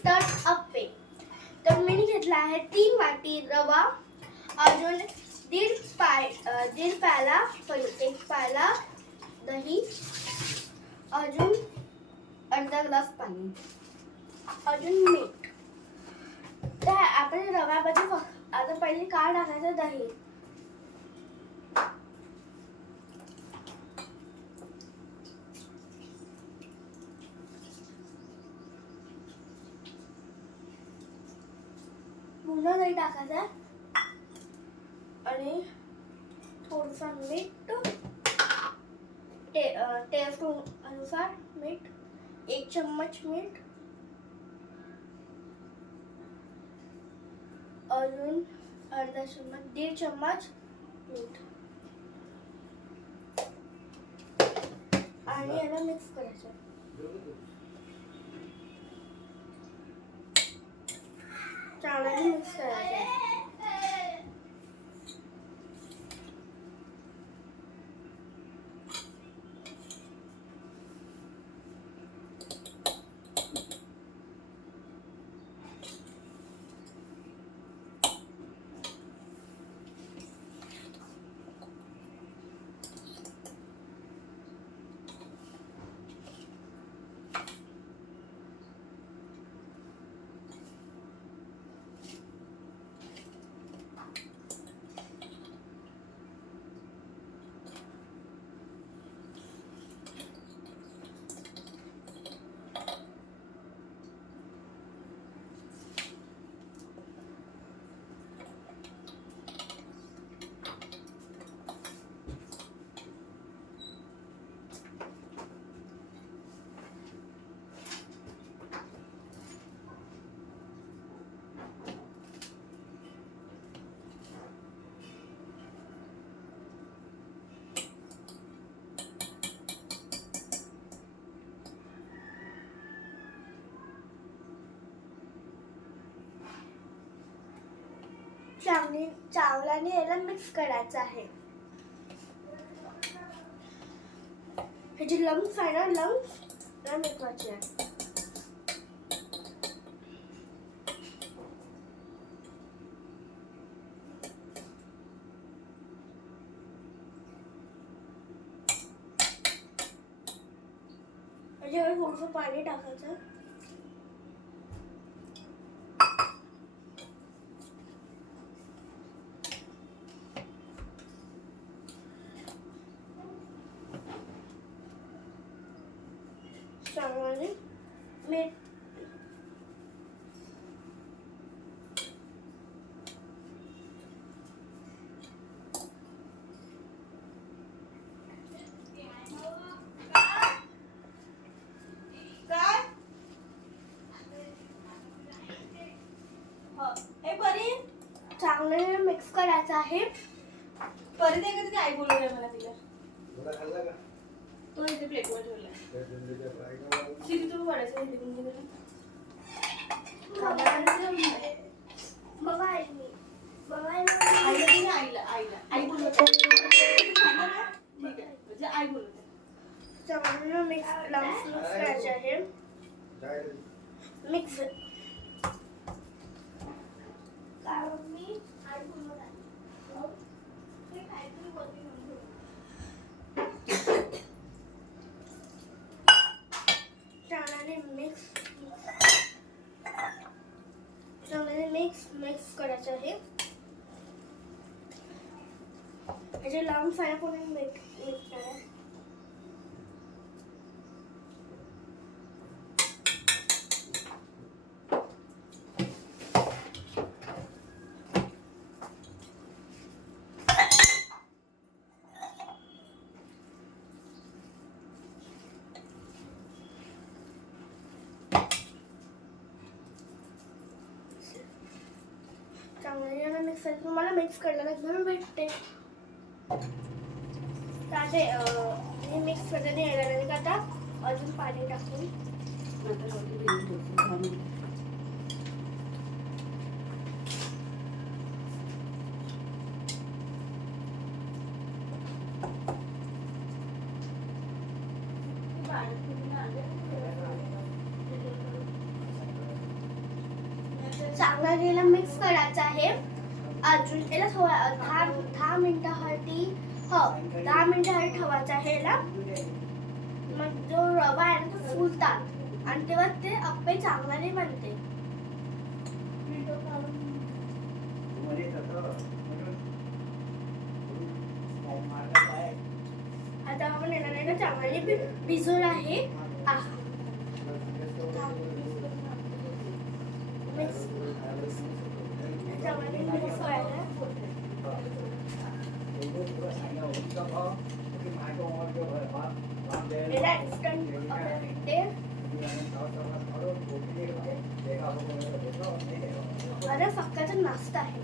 Start अप्पे. तर मी घेतला आहे 3 वाटी रवा, अजून दीड प्याला सॉरी 1 प्याला दही, अजून अर्धा ग्लास पाणी, अजून मीठ. तर आपण रव्यामध्ये आता पहिले काय टाकायचं, दही. पूर्ण दही टाकायचं आणि थोडंसं मीठ, टेस्ट अनुसार मीठ, 1 चम्मच मीठ, अजून अर्धा चम्मच, 1.5 चम्मच मीठ आणि याला मिक्स करायचं. चांगलं मिक्स करायचं. चांगल्याने याला मिक्स करायचं आहे. हे जे लम्स आहे ना, लम्स मिटवायचे आहे. याच्यावर थोडंसं पाणी टाकायचं. चांगल्याने मीठ, चांगल्याने मिक्स करायचं आहे. परत एकदा ती आई बोलवलंय मला तिला. थोडा खाल्ला का? तो इथे प्लेटवर ठेवलाय. शिरी तू पडायचं इथे कुंजी करून. बघा आई आईला दे ना, आईला आई बोलवते. खाणार आहे? ठीक आहे, म्हणजे आई बोलवते. चांगलं मिक्स करायचं आहे. मिक्स मिक्स करायचं आहे. याचे लांब फ्राय करून मिक्स करा. चांगलं मिक्स तुम्हाला मिक्स करायला घेऊन भेटते. त्याचे हे मिक्स करताना यायला नाही का, आता अजून पाणी टाकून चांगलं याला मिक्स करायचं आहे. अजून याला थोडा 10 मिनिटासाठी 10 मिनिटासाठी ठेवायचं आहे याला. मग जो रवा आहे ना तो फुलतात आणि तेव्हा ते अप्पे चांगल्याने बनते. आता आपण याला चांगल्याने भिजवलं आहे. याला इन्स्टंट भेटते. माझा सकाळचा नाश्ता आहे.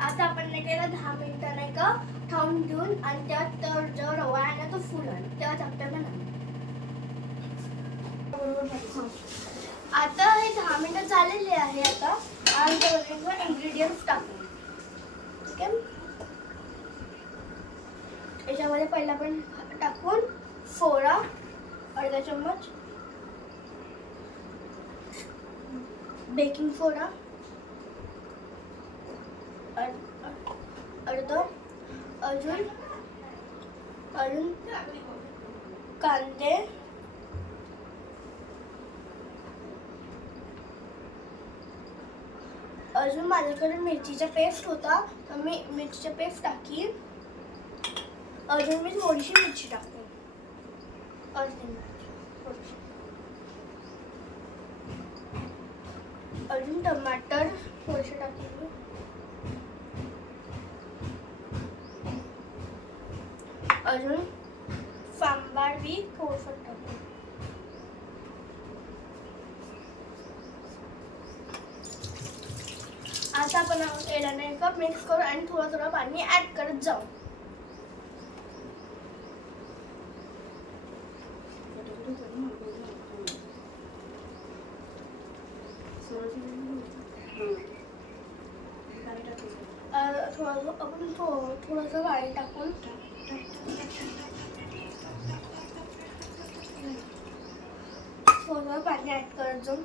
आता आपण नाही केला 10 मिनिटं नाही का ठेवून देऊन आणि त्यात जो रवा आहे ना तो फुलन तेव्हा चपट्या बनवून. आता हे 10 मिनिटं झालेली आहे. आता आणि त्यामध्ये इंग्रेडियंट्स टाकू. ठीक आहे. याच्यामध्ये पहिला आपण टाकून सोडा अर्धा चम्मच, बेकिंग सोडा अर्धा, अजून कांदे, अजून माझ्याकडे मिरचीचा पेस्ट होता तर मी मिरचीचा पेस्ट टाकी. अजून मी थोडीशी मिरची टाकते. अजून टमाटर थोडेसे टाकते. अजून सांबार बी थोडंसं टाकते. आता आपण याला नाही का मिक्स करू आणि थोडं पाणी ऍड करत जाऊ. आपण थोडंसं पाणी टाकून थोडं पाणी ऍड करत जाऊ.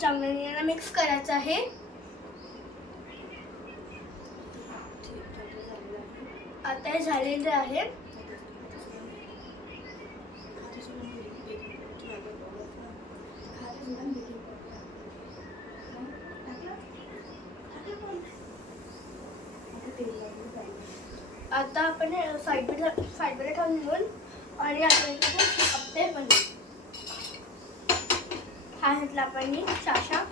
चांगल्याने मिक्स करायचं आहे. आता हे झालेलं आहे. आता आपण साईडला ठेवून घेऊन आणि आपण अप्पे बनवू. हा घेतला आपण शाशा.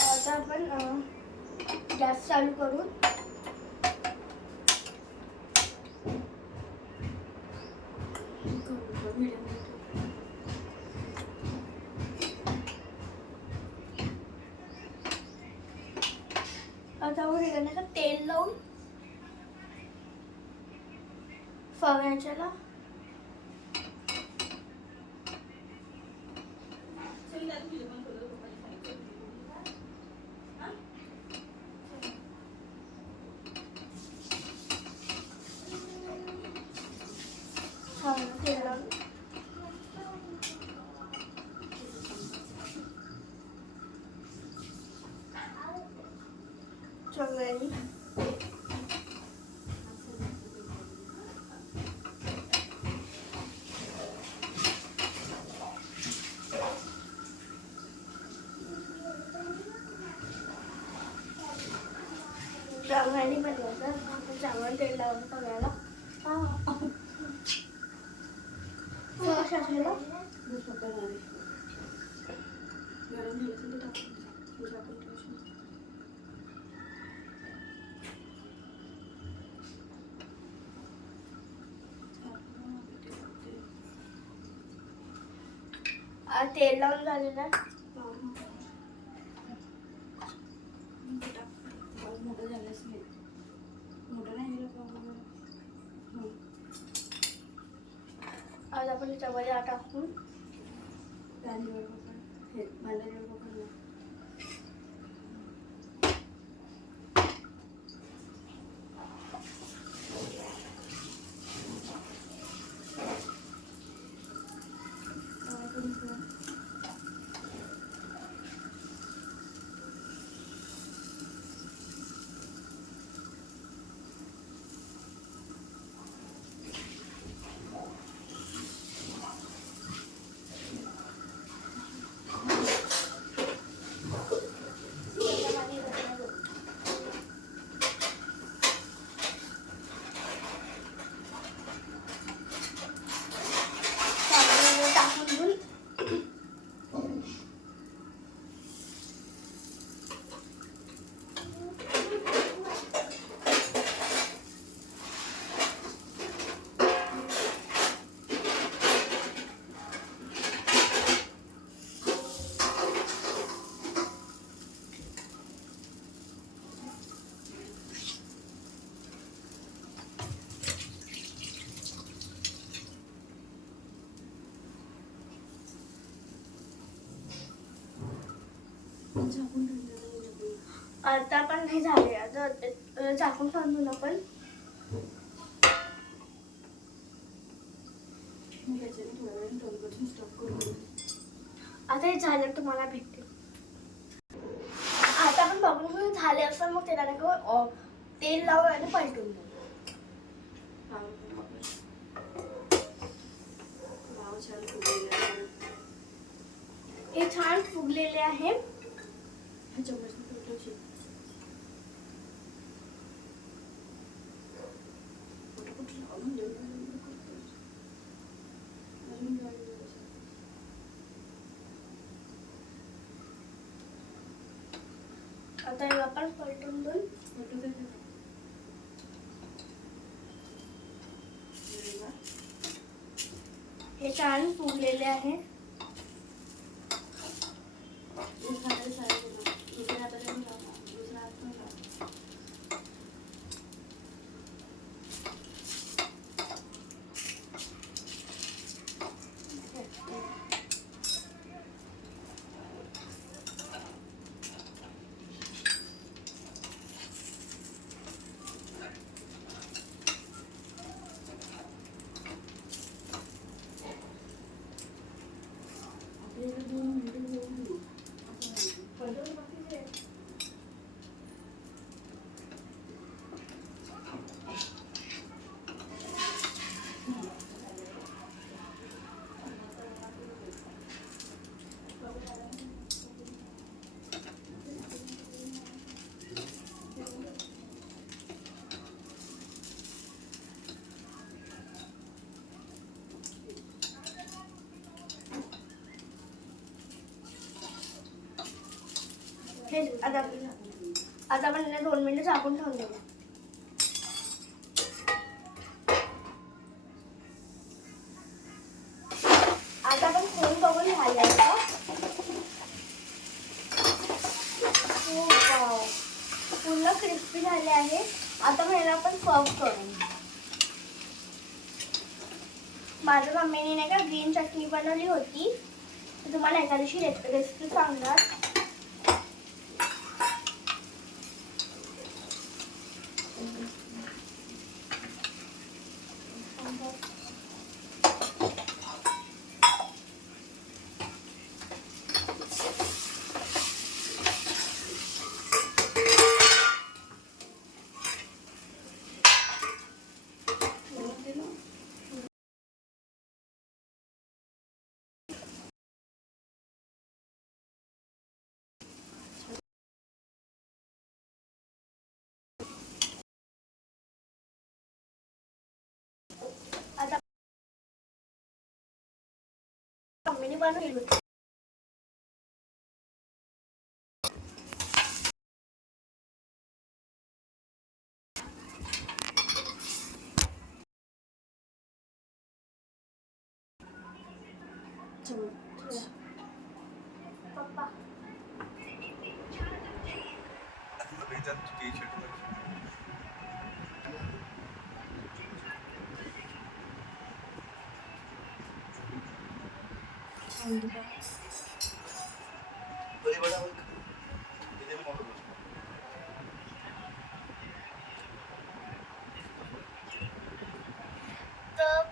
आता आपण गॅस चालू करून आता आपण तेल लावून फव्याच्याला तेल लावून चांगल्याने बनवायचं. चांगलं तेल लावून सगळ्याला शाशाला तेल लावून झालेलं आहे. आज आपण त्याच्यामध्ये टाकून गांधीवर पकड, हे बांधारीवर पकड ना. टाकून घेऊन झाकून ठेवलं. आता पण नाही झाले. आता झाकून थांबून आपण मग त्याच्याने थोड्या वेळाने टोनपासून स्टॉप करून आता हे झालं तुम्हाला भेटते. आता आपण बघून घेऊन झाले असं मग त्याला नाही का तेल लावून आणि पलटून देऊ. छान फुगलेलं आहे. हे छान फुगलेले आहे. हा चम्मचने पलटवशील. पटापट लावून देऊ. अजून लावून देऊ. आता हे आपण पलटून देऊन पलटू दे. हे छान फुगलेले आहे. दुसऱ्या हाताने पण लाव. दुसरा हात पण लाव. आपल्याला 2 मिनिटं होऊन देऊ. पलटून बाकीचे आहे. हे आता आपण 2 मिनिटं झाकून ठेवून देऊ. आता आपण फोन बघून झाले आता. पूर्ण क्रिस्पी झाले आहे. आता मला आपण सर्व करू. माझ्या मम्मीने नाही का ग्रीन चटणी बनवली होती. तुम्हाला एका दिवशी रेसिपी सांगणार. आता मम्मीने बनवली होती. पप्पा तर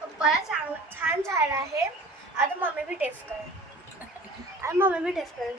पप्पाला छान झालं आहे. आता मम्मी बी टेस्ट करेल.